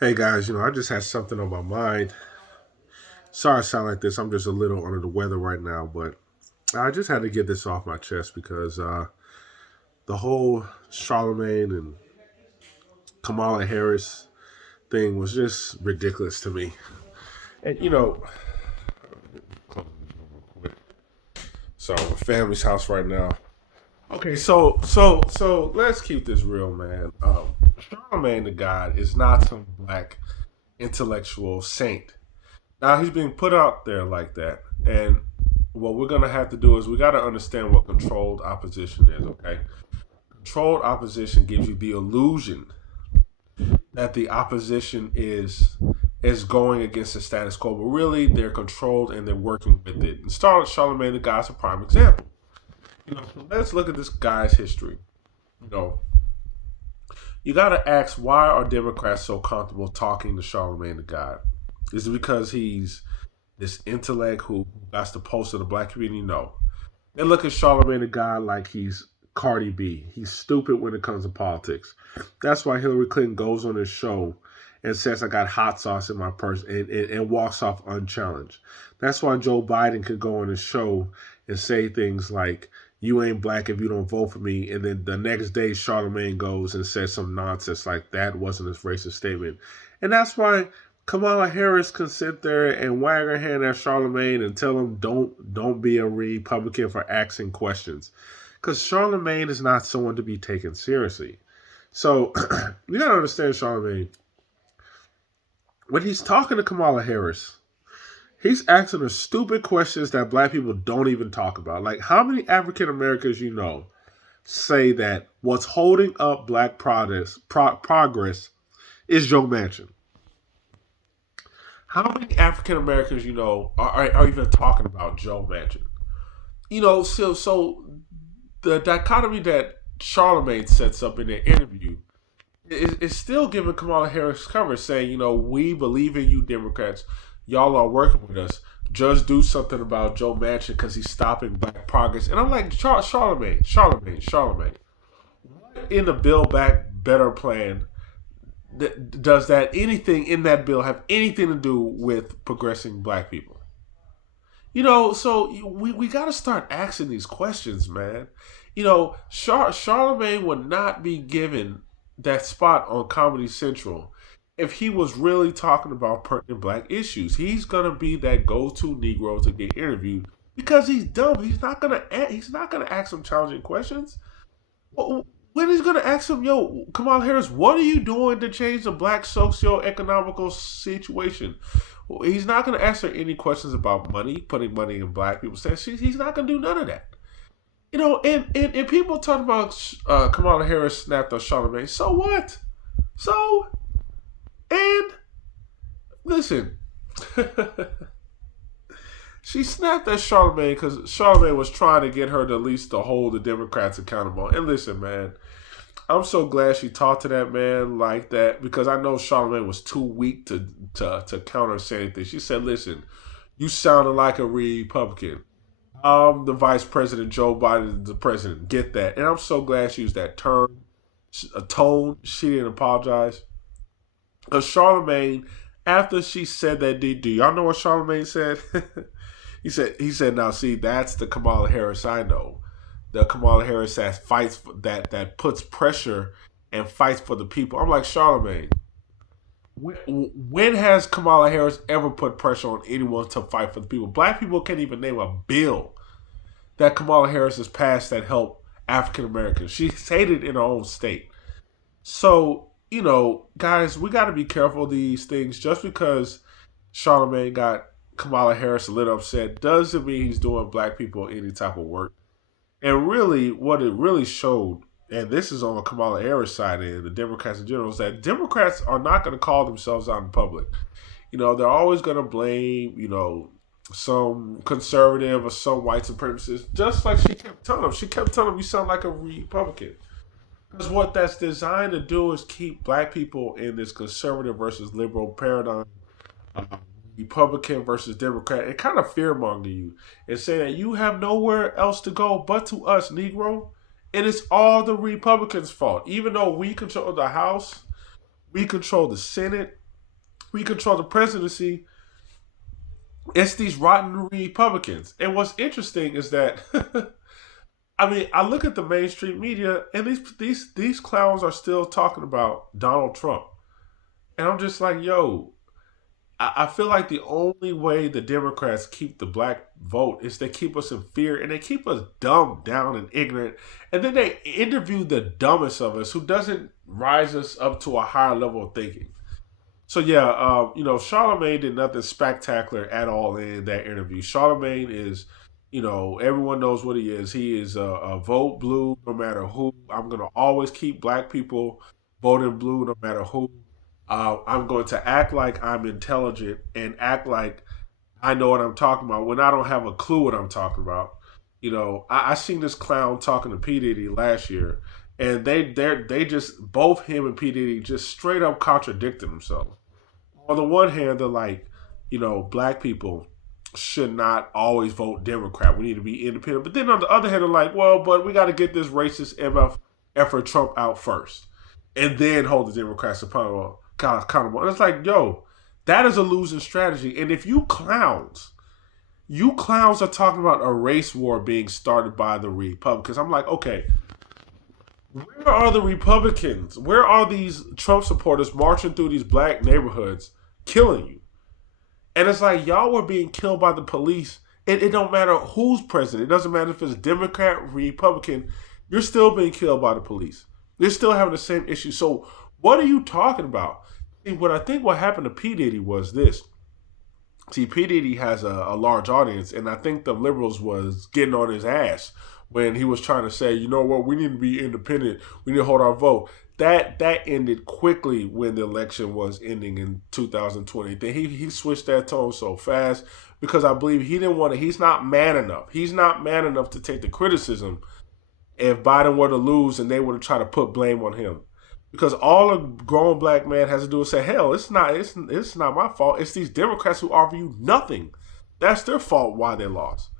Hey guys, I just had something on my mind. Sorry I sound like this. I'm just a little under the weather right now, but I just had to get this off my chest because the whole Charlemagne and Kamala Harris thing was just ridiculous to me. And so my family's house right now. Okay, so let's keep this real, man. Charlemagne the God is not some black intellectual saint. Now he's being put out there like that, and what we're gonna have to do is we got to understand what controlled opposition is. Okay, controlled opposition gives you the illusion that the opposition is going against the status quo, but really they're controlled and they're working with it. And Charlemagne the God's a prime example. So let's look at this guy's history. You know, you got to ask, why are Democrats so comfortable talking to Charlemagne the God? Is it because he's this intellect who got the pulse of the black community? No. They look at Charlemagne the God like he's Cardi B. He's stupid when it comes to politics. That's why Hillary Clinton goes on his show and says, I got hot sauce in my purse, and walks off unchallenged. That's why Joe Biden could go on his show and say things like, you ain't black if you don't vote for me. And then the next day, Charlemagne goes and says some nonsense like that wasn't his racist statement. And that's why Kamala Harris can sit there and wag her hand at Charlemagne and tell him don't be a Republican for asking questions, because Charlemagne is not someone to be taken seriously. So you gotta understand Charlemagne, when he's talking to Kamala Harris, he's asking her stupid questions that black people don't even talk about. Like, how many African Americans say that what's holding up black progress is Joe Manchin? How many African Americans are even talking about Joe Manchin? So the dichotomy that Charlemagne sets up in their interview is still giving Kamala Harris coverage, saying, we believe in you, Democrats. Y'all are working with us. Just do something about Joe Manchin because he's stopping black progress. And I'm like, Charlemagne. In the Build Back Better plan, does that anything in that bill have anything to do with progressing black people? So we got to start asking these questions, man. Charlemagne would not be given that spot on Comedy Central if he was really talking about pertinent black issues. He's gonna be that go-to Negro to get interviewed because he's dumb. He's not gonna ask some challenging questions. When he's gonna ask him, yo, Kamala Harris, what are you doing to change the black socio-economical situation? He's not going to ask her any questions about money, putting money in black people's hands. He's not going to do none of that. And people talk about Kamala Harris snapped on Charlemagne. So what? So, and listen, she snapped at Charlemagne because Charlemagne was trying to get her to at least to hold the Democrats accountable. And listen, man, I'm so glad she talked to that man like that, because I know Charlemagne was too weak to counter say anything. She said, listen, you sounded like a Republican. I'm the vice president, Joe Biden is the president. Get that. And I'm so glad she used that a tone. She didn't apologize. Because Charlemagne, after she said that, do y'all know what Charlemagne said? he said, now see, that's the Kamala Harris I know. The Kamala Harris that fights for, that puts pressure and fights for the people. I'm like, Charlemagne, when has Kamala Harris ever put pressure on anyone to fight for the people? Black people can't even name a bill that Kamala Harris has passed that helped African Americans. She's hated in her own state. So, guys, we got to be careful of these things. Just because Charlemagne got Kamala Harris a little upset doesn't mean he's doing black people any type of work. And really, what it really showed, and this is on the Kamala Harris side and the Democrats in general, is that Democrats are not going to call themselves out in public. They're always going to blame, some conservative or some white supremacist, just like she kept telling them. She kept telling them, you sound like a Republican. Because what that's designed to do is keep black people in this conservative versus liberal paradigm, uh, Republican versus Democrat, and kind of fear monger you and say that you have nowhere else to go but to us, Negro. And it's all the Republicans' fault. Even though we control the House, we control the Senate, we control the presidency, it's these rotten Republicans. And what's interesting is that I mean, I look at the mainstream media, and these clowns are still talking about Donald Trump, and I'm just like, yo, I feel like the only way the Democrats keep the black vote is they keep us in fear and they keep us dumb down and ignorant, and then they interview the dumbest of us who doesn't rise us up to a higher level of thinking. So yeah, Charlemagne did nothing spectacular at all in that interview. Charlemagne is, everyone knows what he is. He is a vote blue no matter who. I'm gonna always keep black people voting blue no matter who. I'm going to act like I'm intelligent and act like I know what I'm talking about when I don't have a clue what I'm talking about. I seen this clown talking to P Diddy last year, and they just both him and P Diddy just straight up contradicted themselves. On the one hand, they're like, black people should not always vote Democrat. We need to be independent. But then on the other hand, they're like, well, but we got to get this racist MF effort Trump out first, and then hold the Democrats accountable. And it's like, yo, that is a losing strategy. And if you clowns are talking about a race war being started by the Republicans, I'm like, okay, where are the Republicans? Where are these Trump supporters marching through these black neighborhoods killing you? And it's like y'all were being killed by the police. It don't matter who's president. It doesn't matter if it's Democrat or Republican. You're still being killed by the police. They're still having the same issue. So what are you talking about? See, what happened to P. Diddy was this. See, P. Diddy has a large audience, and I think the liberals was getting on his ass when he was trying to say, you know what, we need to be independent. We need to hold our vote. That ended quickly when the election was ending in 2020. Then he switched that tone so fast because I believe he didn't want to. He's not man enough. He's not man enough to take the criticism if Biden were to lose and they were to try to put blame on him. Because all a grown black man has to do is say, hell, it's not my fault. It's these Democrats who offer you nothing. That's their fault why they lost.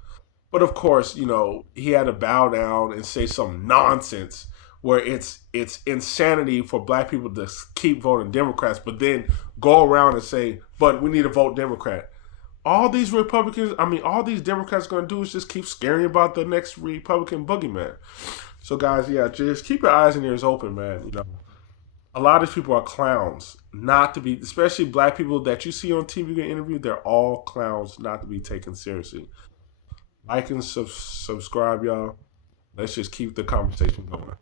But of course, he had to bow down and say some nonsense where it's insanity for black people to keep voting Democrats, but then go around and say, but we need to vote Democrat. All these Democrats are going to do is just keep scaring about the next Republican boogeyman. So guys, yeah, just keep your eyes and ears open, man. A lot of these people are clowns, not to be, especially black people that you see on TV getting interviewed, they're all clowns, not to be taken seriously. Like and subscribe, y'all. Let's just keep the conversation going.